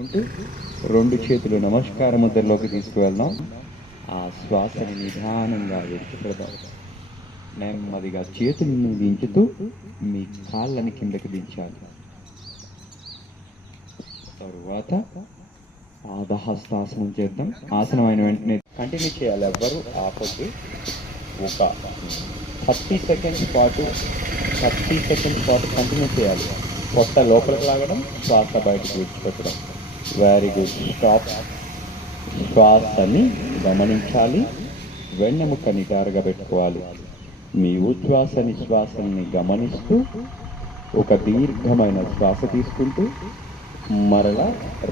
ఉంటూ రెండు చేతులు నమస్కార ముద్రలోకి తీసుకువెళ్దాం. ఆ శ్వాసని నిదానంగా విడిచిపెడదాం. నెమ్మదిగా చేతులను దించుతూ మీ కాళ్ళని కిందకి దించాలి. తరువాత పాదహస్తాసనం చేద్దాం. ఆసనం అయిన వెంటనే కంటిన్యూ చేయాలి, ఎవ్వరు ఆపొద్దు. ఒక 30 సెకండ్స్ పాటు కంటిన్యూ చేయాలి. పొట్ట లోపలికి లాగడం, శ్వాస బయటకు విడిచిపెట్టడం. Very good. స్టాప్. శ్వాసని గమనించాలి. వెన్నెముక నిటారుగా పెట్టుకోవాలి. మీ ఉచ్ఛ్వాసని శ్వాసని గమనిస్తూ ఒక దీర్ఘమైన శ్వాస తీసుకుంటూ మరలా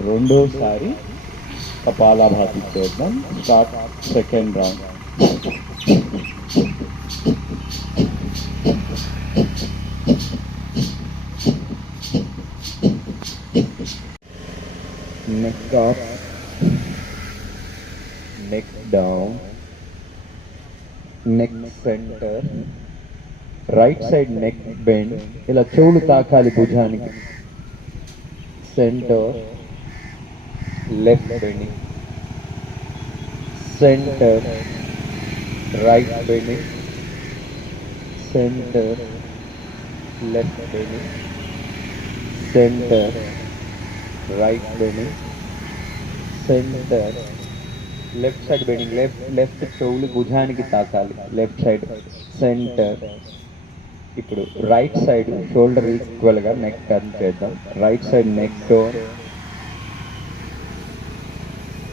రెండోసారి కపాలభాతి చేద్దాం. Start. Second round. Neck up, neck down, neck center, right side neck bend. ఇలా చెవులు తాకాలి భుజానికి. Center, left bending. Center, right bending. Center, left bending. Center, right bending. Centre, left side bending. Left చెవులు భుజానికి తాకాలి. Left side centre. ఇప్పుడు right side shoulder ఈక్వల్గా neck turn చేద్దాం. Right side neck turn.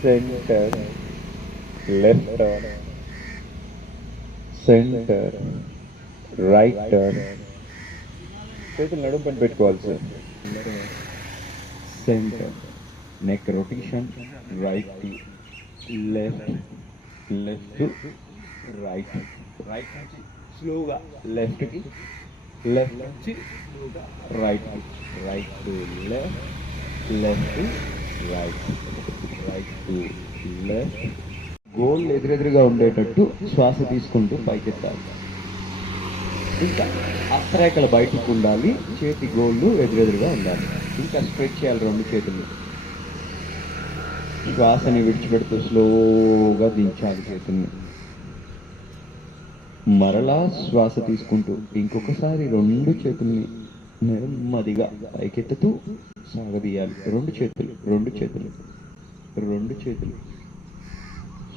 Centre, left turn. Centre, right turn. చేతులు నడుము పని పెట్టుకోవాలి sir. Centre, neck rotation, right to left, left to right, right నుంచి స్లోగా లెఫ్ట్ కి, లెఫ్ట్ నుంచి స్లోగా రైట్ కి, right to left, left to right, right to left. గోల్ ఎదురెదురుగా ఉండేటట్టు శ్వాస తీసుకుంటూ పైకెత్తాలి. ఇంకా హస్తరేఖలు బయటకు ఉండాలి. చేతి గోళ్ళు ఎదురెదురుగా ఉండాలి. ఇంకా స్ట్రెచ్ చేయాలి రెండు చేతులు. శ్వాసని విడిచిపెడుతూ స్లోగా దించాలి చేతుల్ని. మరలా శ్వాస తీసుకుంటూ ఇంకొకసారి రెండు చేతుల్ని నెమ్మదిగా పైకెత్తుతూ సాగదీయాలి. రెండు చేతులు, రెండు చేతులు, రెండు చేతులు.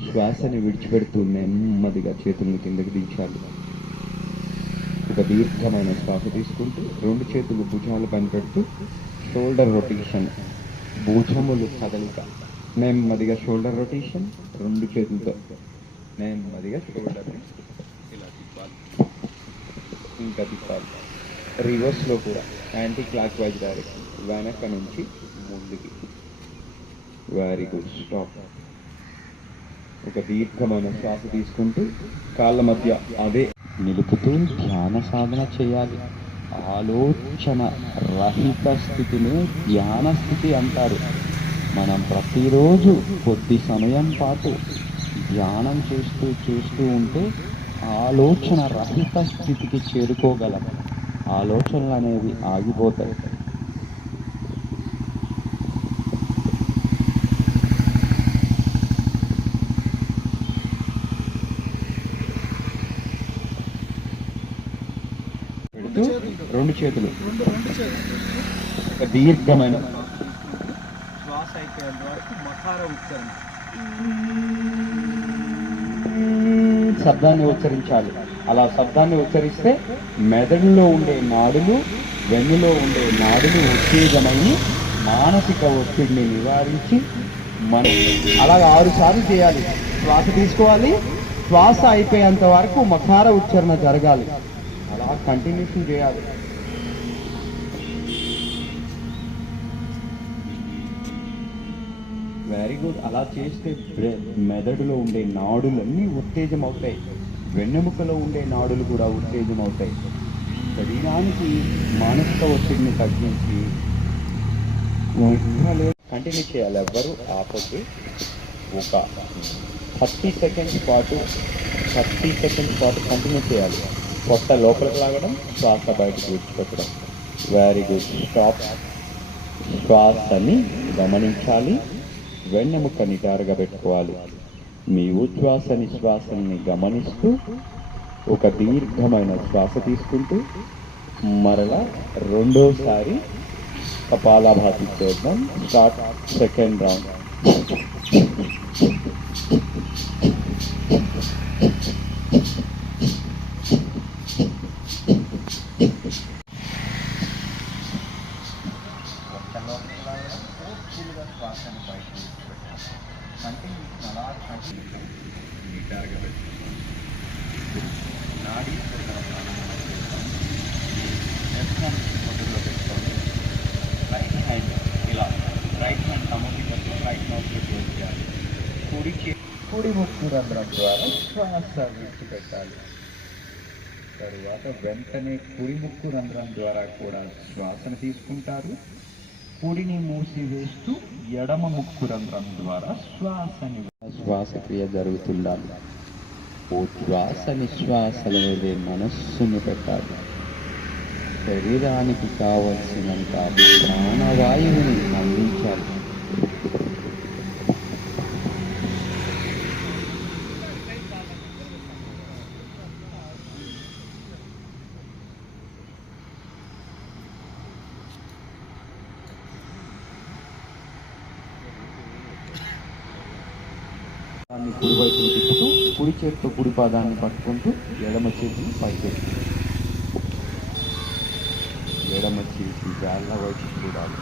శ్వాసని విడిచిపెడుతూ నెమ్మదిగా చేతుల్ని కిందకి దించాలి. ఒక దీర్ఘమైన శ్వాస తీసుకుంటూ రెండు చేతులు భుజాలు పైన పెడుతూ షోల్డర్ రొటేషన్, భుజములు కదలిక. నెమ్మదిగా షోల్డర్ రొటేషన్. రెండు చేతులతో నెమ్మదిగా షోల్డర్ని ఇలా తిప్పాలి. ఇంకా తిప్పాలి. రివర్స్లో కూడా యాంటీ క్లాక్ వైజ్ డైరెక్షన్, వెనక నుంచి ముందుకి. Very good. స్టాప్. ఒక దీర్ఘమైన శ్వాస తీసుకుంటూ కాళ్ళ మధ్య అదే నిలుపుతూ ధ్యాన సాధన చేయాలి. ఆలోచన రహిత స్థితిని ధ్యాన స్థితి అంటారు. మనం ప్రతిరోజు కొద్ది సమయం పాటు ధ్యానం చేస్తూ ఉంటే ఆలోచన రహిత స్థితికి చేరుకోగలం. ఆలోచనలు అనేవి ఆగిపోతాయి. రెండు చేతులు ఒక దీర్ఘమైన శ్వాస అయిపోయేంత వరకు మకార ఉచ్చారణ, శబ్దాన్ని ఉచ్చరించాలి. అలా శబ్దాన్ని ఉచ్చరిస్తే మెదడులో ఉండే నాడులు, వెన్నులో ఉండే నాడులు ఉత్తేజమయ్యి మానసిక ఒత్తిడిని నివారించి అలాగా 6 సార్లు చేయాలి. శ్వాస తీసుకోవాలి. శ్వాస అయిపోయేంత వరకు మకార ఉచ్చారణ జరగాలి. అలా కంటిన్యూషన్ చేయాలి. Very good. అలా చేస్తే మెదడులో ఉండే నాడులన్నీ ఉత్తేజం అవుతాయి. వెన్నెముకలో ఉండే నాడులు కూడా ఉత్తేజం అవుతాయి. శరీరానికి మానసిక ఒత్తిడిని తగ్గించి కంటిన్యూ చేయాలి, ఎవ్వరు ఆపొద్దు. ఒక 30 సెకండ్స్ పాటు కంటిన్యూ చేయాలి. పొట్ట లోపలికి లాగడం, శ్వాస బయటకు విడిచిపెట్టడం. Very good. స్టాప్. శ్వాసని గమనించాలి. వెన్నెముక నిటారుగా పెట్టుకోవాలి. మీ ఉచ్ఛ్వాస నిశ్వాసాన్ని గమనిస్తూ ఒక దీర్ఘమైన శ్వాస తీసుకుంటూ మరలా రెండోసారి కపాలభాతి చేద్దాం. Start second round. శ్వాసను బయట అంటే అలా నీటాగా పెట్టుకోవాలి. నాడీ లెఫ్ట్ హ్యాండ్ మొదలులో పెట్టుకోండి. రైట్ హ్యాండ్ ఇలా రైట్ హ్యాండ్ సమర్పించుకొని రైట్ మౌత్లో క్లోజ్ చేయాలి. కుడి ముక్కు రంధ్రం ద్వారా శ్వాస విడిచిపెట్టాలి. తరువాత వెంటనే కుడి ముక్కు రంధ్రం ద్వారా కూడా శ్వాసను తీసుకుంటారు. కుడిని మూసివేస్తూ ఎడమ ముక్కు రంధ్రం ద్వారా శ్వాసక్రియ జరుగుతుండాలి. ఉచ్ఛ్వాస నిశ్వాసల మీదే మనస్సును పెట్టాలి. శరీరానికి కావలసినంత ప్రాణవాయువుని అందించాలి. కుడివైపును తిప్పుతూ కుడి చేతితో కుడి పాదాన్ని పట్టుకుంటూ ఎడమ చేతిని పైకెత్తి ఎడమ చేతి వేళ్ళ వైపు చూడాలి.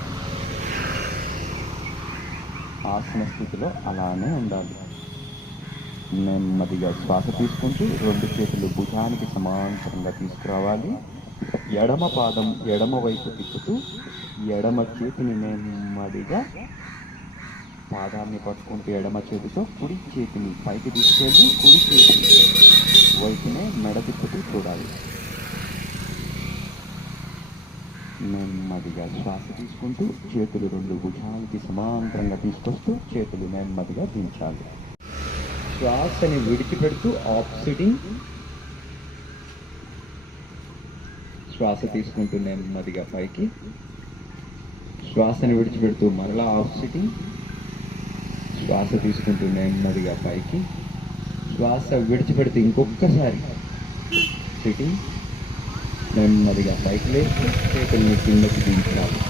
ఆసన స్థితిలో అలానే ఉండాలి. నెమ్మదిగా శ్వాస తీసుకుంటూ రెండు చేతులు భుజానికి సమాంతరంగా తీసుకురావాలి. ఎడమ పాదం ఎడమ వైపు తిప్పుతూ ఎడమ చేతిని నెమ్మదిగా పాదాన్ని పట్టుకుంటూ ఎడమ చేతితో కుడి చేతిని పైకి తీసుకెళ్ళి కుడి చేతి వైపునే మెడ తిప్పుతూ చూడాలి. నెమ్మదిగా శ్వాస తీసుకుంటూ చేతులు రెండు భుజానికి సమాంతరంగా తీసుకొస్తూ చేతులు నెమ్మదిగా దించాలి. శ్వాసని విడిచిపెడుతూ ఆఫ్ సిట్టింగ్. శ్వాస తీసుకుంటూ నెమ్మదిగా పైకి, శ్వాసని విడిచిపెడుతూ మరలా ఆఫ్ సిట్టింగ్. శ్వాస తీసుకుంటూ నెమ్మదిగా పైకి, శ్వాస విడిచిపెడితే ఇంకొకసారి సిట్టింగ్. నెమ్మదిగా పైకి లేచి చేతుల్ని కిందకి దించాలి.